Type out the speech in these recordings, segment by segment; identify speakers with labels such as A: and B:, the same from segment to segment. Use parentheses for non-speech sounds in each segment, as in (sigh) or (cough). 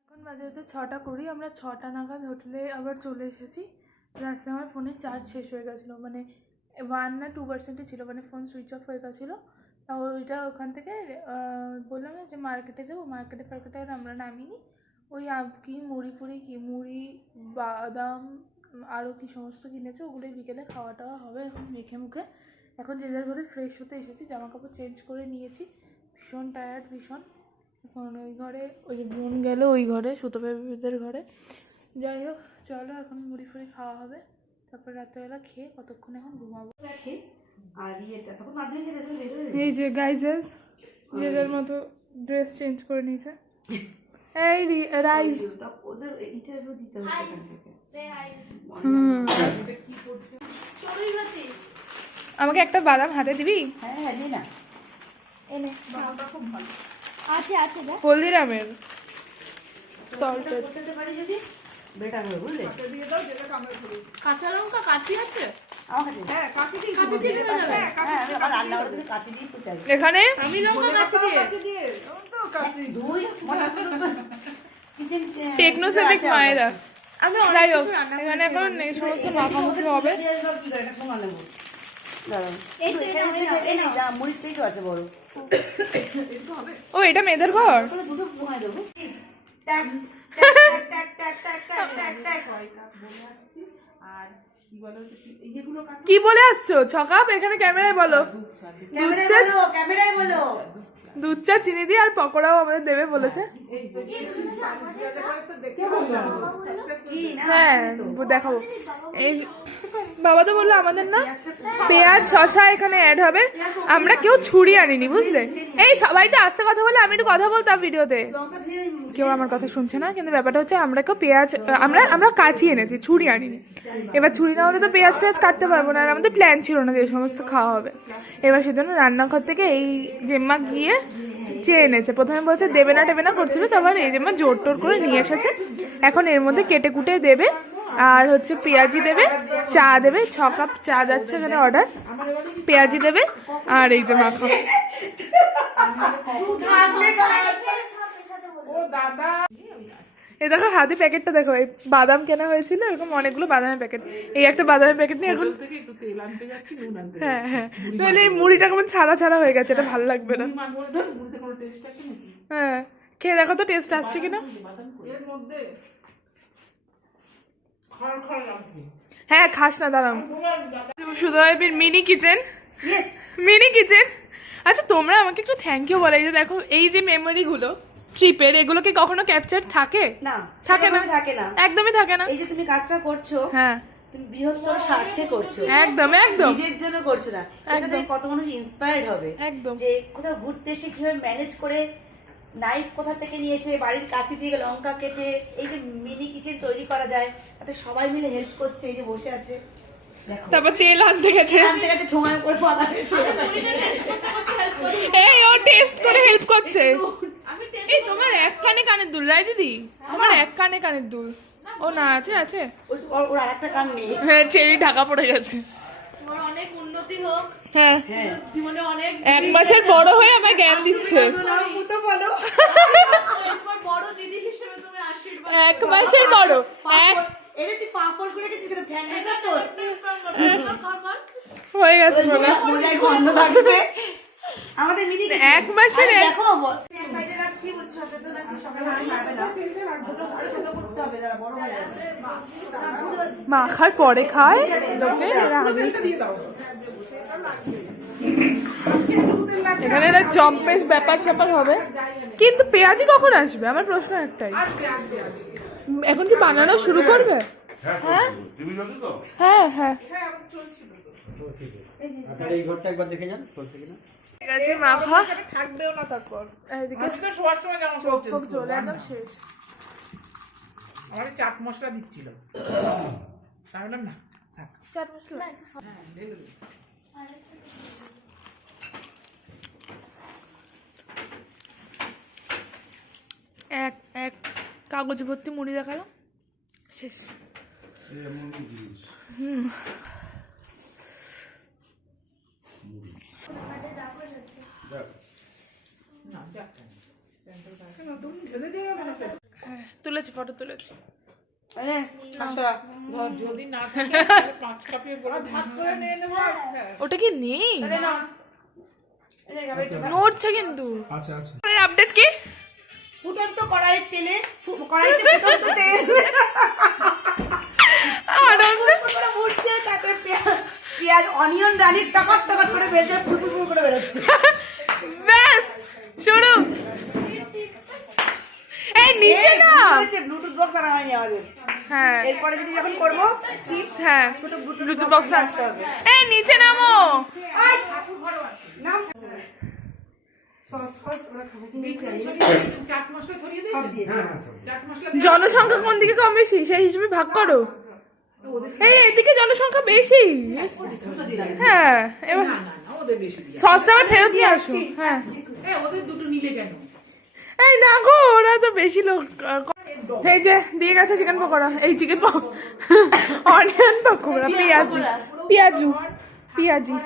A: এখন বাজে হচ্ছে ছটা কুড়ি, আমরা ছটা নাগাদ হোটেলে আবার চলে এসেছি। রাস্তায় আমার ফোনে চার্জ শেষ হয়ে গেছিল মানে ওয়ান না টু পার্সেন্টই ছিল মানে ফোন সুইচ অফ হয়ে গেছিল। তা ওইটা ওখান থেকে বললাম যে মার্কেটে যাব মার্কেটে ফার্কেটে আমরা নামিনি। ওই কি মুড়ি ফুড়ি, কি মুড়ি, বাদাম আরও কি সমস্ত কিনেছে, ওগুলোই বিকেলে খাওয়া টাওয়া হবে এখন মেখে মুখে। এখন যে যার ঘরে ফ্রেশ হতে এসেছি জামা কাপড় চেঞ্জ করে নিয়েছি। ভীষণ টায়ার্ড ভীষণ। এখন ওই ঘরে ওই যে বোন গেল ওই ঘরে সুতো বেবিদের ঘরে। যাই হোক চলো এখন মুড়ি ফুড়ি খাওয়া হবে। তারপর রাত্রেবেলা খেয়ে কতক্ষণ এখন ঘুমাবো? এই যে গাইজেস যে যার মতো ড্রেস চেঞ্জ করে নিয়েছে। এই রি- রাইস
B: ওদের ইন্টারভিউ দিতে হচ্ছে
A: হুম। আমাকে একটা বাদাম হাতে দিবি?
B: হ্যাঁ হ্যাঁ নে না।
A: এনে
C: আছে আছে দেখ।
A: হলদিরামের সল্টেড
B: করতে পারি যদি। বেটার হবে বুঝলে?
A: কাঁচা লঙ্কা কাঁচি আছে?
B: আমার কাছে হ্যাঁ একটু চাই।
A: এখানে? আমি লঙ্কা কাঁচি দিয়ে।
B: দুই মোটা কিচেন
A: টেকনোসেমিক মায়েরা। আমি যাই হোক এখানে এখন এই সমস্ত মাখামাখি হবে
B: মুড়িতেই তো আছে বড়
A: ও এটা মেয়েদের ঘর?
B: ওখানে
A: কি বলে আসছো? ছকাপ? এখানে ক্যামেরায় বলো।
B: ক্যামেরায় বলো
A: দুধ চা চিনি দিয়ে আর পকোড়াও আমাদের দেবে বলেছে। হ্যাঁ দেখাবো। এই বাবা তো বলল আমাদের না পেঁয়াজ শশা এখানে অ্যাড হবে। আমরা কেউ ছুরি আনিনি বুঝলে? এই সবাইটা আস্তে কথা বলে আমি একটু কথা বলতাম ভিডিওতে। কেউ আমার কথা শুনছে না কিন্তু ব্যাপারটা হচ্ছে আমরা কেউ পেঁয়াজ আমরা আমরা কাঁচি এনেছি ছুরি আনিনি। এবার ছুরি না হলে তো পেঁয়াজ ফেয়াজ কাটতে পারব না আর আমাদের প্ল্যান ছিল না যে এই সমস্ত খাওয়া হবে। এবার সেজন্য রান্নাঘর থেকে এই জেম্মা গিয়ে চেয়ে এনেছে। প্রথমে বলছে দেবে না টেবে না করছিল তারপর এই জেম্মা জোর টোর করে নিয়ে এসেছে। এখন এর মধ্যে কেটে কুটে দেবে আর হচ্ছে পেঁয়াজি দেবে চা দেবে ছ কাপ চা যাচ্ছে এখানে অর্ডার পেঁয়াজি দেবে আর এই যে মাখা
B: থাকলে
A: এই দেখো হাতে প্যাকেটটা দেখো এই বাদাম কেনা হয়েছিল এরকম অনেকগুলো বাদামের প্যাকেট। এই একটা বাদামের প্যাকেট নিয়ে এখন
D: থেকে একটু তেল আনতে যাচ্ছি নুন আনতে
A: হ্যাঁ হ্যাঁ। নইলে এই মুড়িটা কেমন ছাড়া ছাড়া হয়ে গেছে এটা ভালো লাগবে না। হ্যাঁ। খেয়ে দেখো তো টেস্ট আসছে কিনা। হ্যাঁ খাস না দাঁড়াও। শুধু মিনি কিচেন। Mini kitchen. আচ্ছা তোমরা আমাকে একটু থ্যাংক ইউ বলো এই যে দেখো এই যে মেমোরিগুলো ট্রিপের এগুলো কি কখনো ক্যাপচার থাকে?
B: না
A: থাকে না?
B: থাকে না।
A: একদমই থাকে না?
B: এই যে তুমি কাজটা করছ
A: হ্যাঁ।
B: তুমি বৃহত্তর স্বার্থে করছ।
A: একদম একদম।
B: নিজের জন্য করছ না। এটা দেখে কত মানুষ ইন্সপায়ার্ড হবে।
A: একদম।
B: যে কোথাও ঘুরতে এসে কীভাবে ম্যানেজ করে নাইফ কোথা থেকে নিয়েছে বাড়ির কাছে দিয়ে লঙ্কা কেটে এই যে মিনি কিচেন তৈরি করা যায় তাতে সবাই মিলে হেল্প করছে এই যে বসে আছে।
A: তারপর তেল আনতে গেছে।
B: আনতে গেছে ঠোঙায় করে পাতা
A: এই ও টেস্ট করে হেল্প করছে। এই তোমার এক কানে কানের দুল রাই দিদি? আমার এক কানে কানের দুল। ও না আছে আছে।
B: ওর একটা কান নেই।
A: হ্যাঁ চেরি ঢাকা পড়ে গেছে।
C: তোমার অনেক উন্নতি হোক।
A: হ্যাঁ।
B: হ্যাঁ।
C: জীবনে অনেক
A: এক মাসের বড় হয়ে আমায় জ্ঞান দিচ্ছে।
B: পুতো বলো।
C: তোমার বড় দিদি হিসেবে তুমি আশীর্বাদ
A: এক মাসের বড়। এক হয়ে গেছে
B: আমাদের
A: এক মাসের এক-
B: দেখো তো নাকি সবাই ভালো খাবে না। ছোট আরও ছোট করতে হবে যারা বড় হয়ে যাচ্ছে।
A: মাখার পরে খায়? লোকে এরা এখানে একটা জম্পেশ ব্যাপার স্যাপার হবে। কিন্তু পেঁয়াজি কখন আসবে? আমার প্রশ্ন একটাই। এখন কি বানানো শুরু করবে? হ্যাঁ হ্যাঁ? হ্যাঁ
E: এই ঘরটা একবার দেখে যান চলছে কিনা?
A: ঠিক আছে মাখা
D: থাকবেও না তারপর।
A: এদিকে
D: শোয়ার সময় যেমন
A: চোখ চলে একদম শেষ।
D: আমার চাট মশলা দিচ্ছিল। তাহলে না থাক।
A: চাট মশলা?
D: হ্যাঁ
A: এক এক কাগজ ভর্তি মুড়ি দেখালাম। শেষ।
D: না যাক নতুন ঢেলে দিয়ে গেল
A: হ্যাঁ তুলেছি ফটো তুলেছি
B: মানে আসরা ধর
D: যদি না থাকে তাহলে পাঁচ কাপিয়ে বলে ভাত করে নিয়ে নেব হ্যাঁ।
A: ওটা কি নেই। নড়ছে কিন্তু।
E: আচ্ছা আচ্ছা।
A: আপডেট কি?
B: ফুটন্ত কড়াইয়ের তেলে কড়াইতে ফুটন্ত পেঁয়াজ পেঁয়াজ অনিয়ন রানির টকট টকট করে ভেজে ফুটফুট ফুট করে বেরোচ্ছে।
A: শুরু এই নিচে না?
B: ব্লুটুথ বক্স আনা হয়নি আমাদের।
A: হ্যাঁ।
B: এরপরে যদি যখন করব চিপস
A: হ্যাঁ
B: ছোট
A: ব্লুটুথ বক্স
B: আসতে হবে।
A: এই নিচে নামো।
B: নাম।
A: জনসংখ্যা কোন দিকে কম বেশি? সেই হিসেবে ভাগ করো। এই এদিকে জনসংখ্যা বেশি। হ্যাঁ এবার সসটা আবার ফেরত দিয়ে আসো হ্যাঁ।
D: ওদের দুটো নিলে কেন?
A: এই না গো ওরা তো বেশি লোক এই যে দিয়ে গেছে চিকেন পকোড়া। এই চিকেন অনিয়ন পকোড়া পেঁয়াজি পেঁয়াজু পেঁয়াজি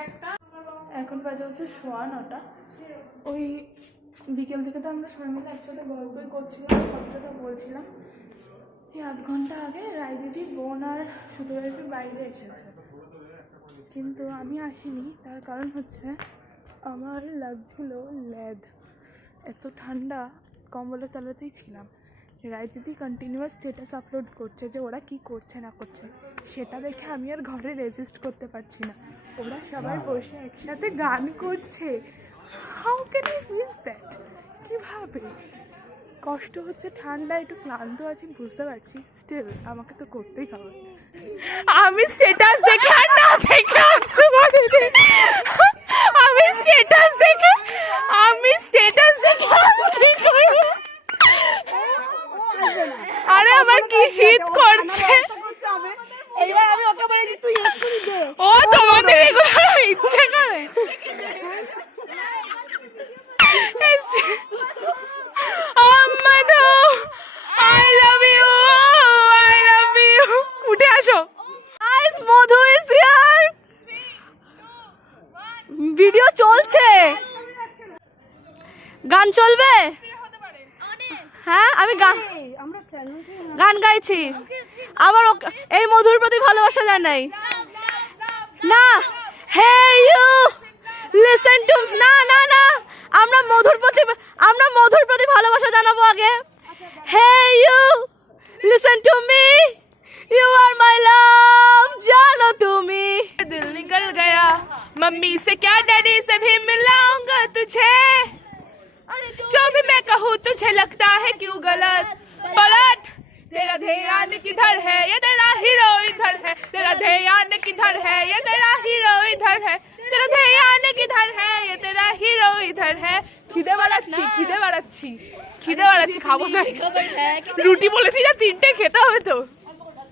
A: এখন বাজে হচ্ছে সোয়া নটা। ওই বিকেল থেকে তো আমরা সবাই মিলে একসাথে গল্পই করছিলাম কথা কথা বলছিলাম। এই আধ ঘণ্টা আগে রায় দিদি বোন আর শুধু একটু বাইরে এসেছে। কিন্তু আমি আসিনি তার কারণ হচ্ছে আমার লাগছিল লেদ। এত ঠান্ডা কম্বলের তলাতেই ছিলাম। রায় দিদি কন্টিনিউয়াস স্টেটাস আপলোড করছে যে ওরা কি করছে না করছে সেটা দেখে আমি আর ঘরে রেজিস্ট করতে পারছি না। ওরা সবাই বসে একসাথে গান করছে। How can I miss that কীভাবে? কষ্ট হচ্ছে, ঠান্ডা, একটু ক্লান্ত আছি, বুঝতে পারছি। স্টিল আমাকে তো করতেই হবে। আমি স্টেটাস দেখে আর না দেখে আসতে পারিনি। আমি স্টেটাস দেখে, আমি স্টেটাস দেখে আর কি করব? আরে আমার কি শীত করছে
B: এইবার আমি ওকে বলেছি তুই এক্ষুনি দে
A: ও তোমাদের এগুলো ইচ্ছে করে আম্মাদো I love you I love you আসো guys Madhu is here video চলছে। গান চলবে? হ্যাঁ আমি গান গান গাইছি। আবার এই মধুর প্রতি ভালোবাসা জানাই না। হে ইউ লিসেন টু না না না। আমরা মধুর প্রতি আমরা মধুর প্রতি ভালোবাসা জানাব আগে। Hey you listen to me you আর মাই লাভ জানো তুমি दिल निकल गया मम्मी से क्या डैडी से भी मिलाऊंगा तुझे जो भी मैं कहूँ तुझे लगता है क्यों गलत पलट तेरा ध्यान किधर है ये तेरा हीरो इधर है तेरा ध्यान किधर है ये तेरा हीरो इधर है तेरा ध्यान किधर है ये तेरा হিরো ইধার হ্যাঁ খিদে বাড়াচ্ছি খিদে বাড়াচ্ছি খিদে বাড়াচ্ছি খাবো না রুটি বলেছি না তিনটে খেতে হবে তো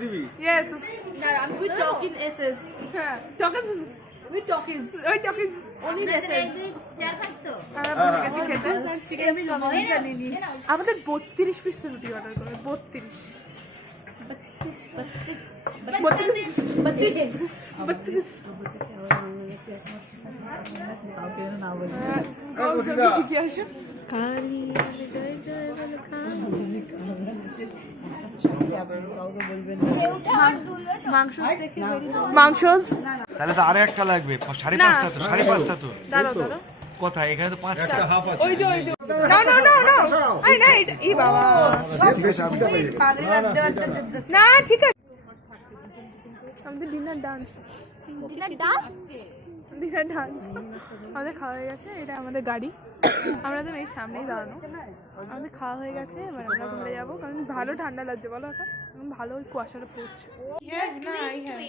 E: দিবি
A: yes
C: we talk in SS
A: হ্যাঁ টকিস
C: উই টক ইজ
A: ওই টকিস
C: অনলি এসএস
A: আমরা বসে গেছি খেতে
B: চিকেন আমি লবণটা নিয়ে নিই
A: আমাদের বত্রিশ পিস রুটি অর্ডার করে বত্রিশ। মাংস
F: তাহলে তো আরও একটা লাগবে সাড়ে পাঁচটা তো সাড়ে পাঁচটা তো। কোথায়? এখানে তো পাঁচটা।
A: ওই যে ওই যে। না না না না। বাবা। না ঠিক আছে। আমাদের dinner dance
C: dinner dance
A: dinner dance আমাদের খাওয়া হয়ে গেছে এটা আমাদের গাড়ি। আমরা তো এই সামনেই দাঁড়ানো। আমাদের খাওয়া হয়ে গেছে এবার আমরা ঘুরে যাব। কারণ ভালো ঠান্ডা লাগছে বলো এখন ভালো ওই কুয়াশাটা পড়ছে। না এই হ্যাঁ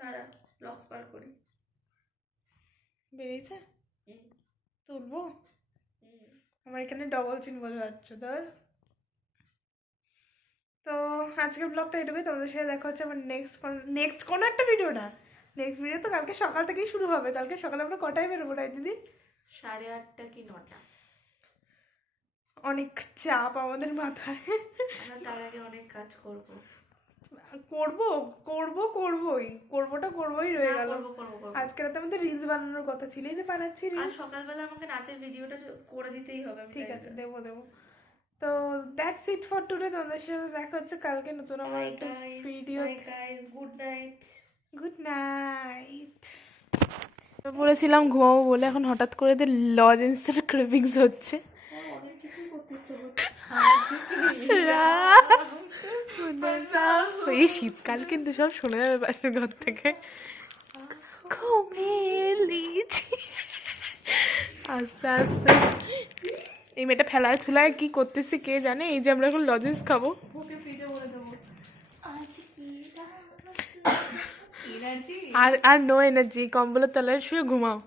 C: দাঁড়া লক্স পার করি।
A: বেরিয়েছে? তুলবো? আমার এখানে ডবল চিন বোঝা যাচ্ছে ধর। তো আজকের ব্লগটা এটুকুই তোমাদের সাথে দেখা হচ্ছে আমার নেক্সট নেক্সট কোনো একটা ভিডিও না। নেক্সট ভিডিও তো কালকে সকাল থেকেই শুরু হবে কালকে সকালে আমরা কটায় বেরোবো রাই দিদি?
C: সাড়ে আটটা কি নটা।
A: অনেক চাপ আমাদের মাথায়।
C: তার আগে অনেক কাজ করব।
A: করব করব করবোই। করবোটা করবোই রয়ে গেল।
C: করব করব করব।
A: আজকে রাতে আমাদের রিলস বানানোর কথা ছিল এই যে বানাচ্ছি
C: আর
A: রিলস
C: সকালবেলা আমাকে নাচের ভিডিওটা করে দিতেই হবে
A: ঠিক আছে দেবো দেবো। তো দ্যাটস ইট ফর টুডে তোমাদের সাথে দেখা হচ্ছে কালকে নতুন আমার একটা
C: video good night.
A: Good night বলেছিলাম ঘুমাবো বলে এখন হঠাৎ করে লজেন্সের ক্রেভিংস হচ্ছে।
C: অনেক (laughs) কিছু করতে ইচ্ছে করছে।
A: এই শীতকাল কিন্তু সব শোনা যাবে পাশের ঘর থেকে। আস্তে আস্তে। এই মেয়েটা ফেলায় থুলায় কি করতেছে কে জানে? এই যে আমরা এখন লজেন্স খাব। আর আর নো এনার্জি কম্বলের তলায় শুয়ে ঘুমাও।